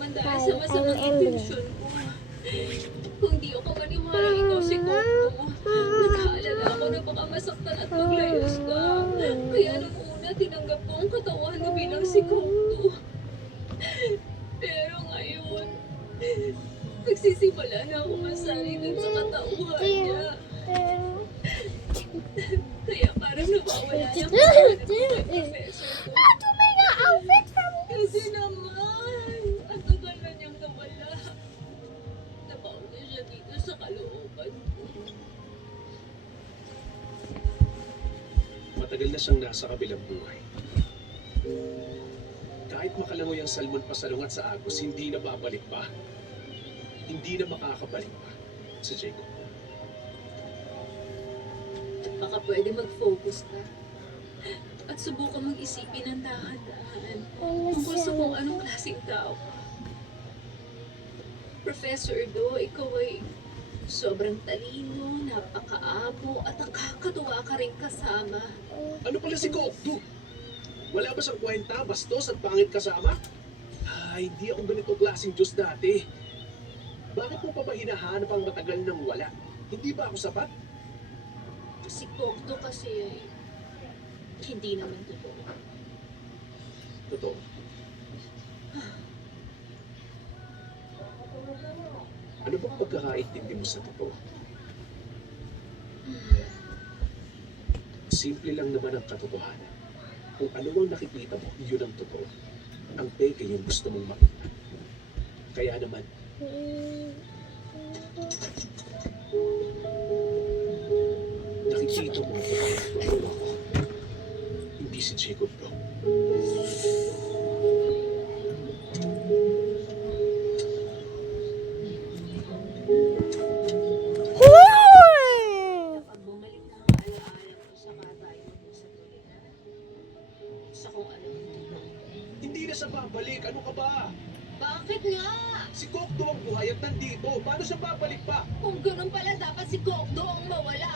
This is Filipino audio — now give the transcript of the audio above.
Man dahil sa masamang intensyon ko. Kung di ako maniwalang ikaw si Coco, nag-aalala ako na baka masaktan at maglayos ka. Kaya nung una, tinanggap ko ang katawan mo bilang si Coco. Pero ngayon, nagsisimula na ako masanay dun sa katauhan niya. Kaya parang nawawala na ako sa hanap ko kay Professor ko. Kasi naman, ang tagal na niyang nawala. Nabaon na siya dito sa kalooban ko. Matagal na siyang nasa kabilang buhay. Kahit makalangoy ang salmon pasalungat sa agos, hindi na babalik pa. Hindi na makakabalik pa sa Jacob. Baka pwede mag-focus ka. At subukan mag-isipin ng dahan-dahan tungkol sa kung anong klaseng tao ka. Professor Do, ikaw ay sobrang talino, napakaamo, at nakakatuwa ka rin kasama. Ano pala si Kokdo? Wala ba siyang kwenta, bastos at pangit kasama? Hindi ako ganito klaseng Diyos dati. Bakit mo pa ba hinahanap ang matagal nang wala? Hindi ba ako sapat? Si Kokdo kasi ay hindi naman totoo. Totoo. Ano bang pagkakaintindi mo sa totoo? Simple lang naman ang katotohanan. Kung ano ang nakikita mo, yun ang totoo. Ang peke yung gusto mong makita. Kaya naman, nakikita mo ang totoo ako. Hindi si Jacob to. Kapag bumalik na ang alaala mo sa tayo mo sa tulingan, sa kung ano ang totoo. Hindi na siya babalik. Ano ka ba? Bakit nga? Si Kokdo ang buhay at nandito. Paano siya babalik pa? Kung ganun pala, dapat si Kokdo ang mawala.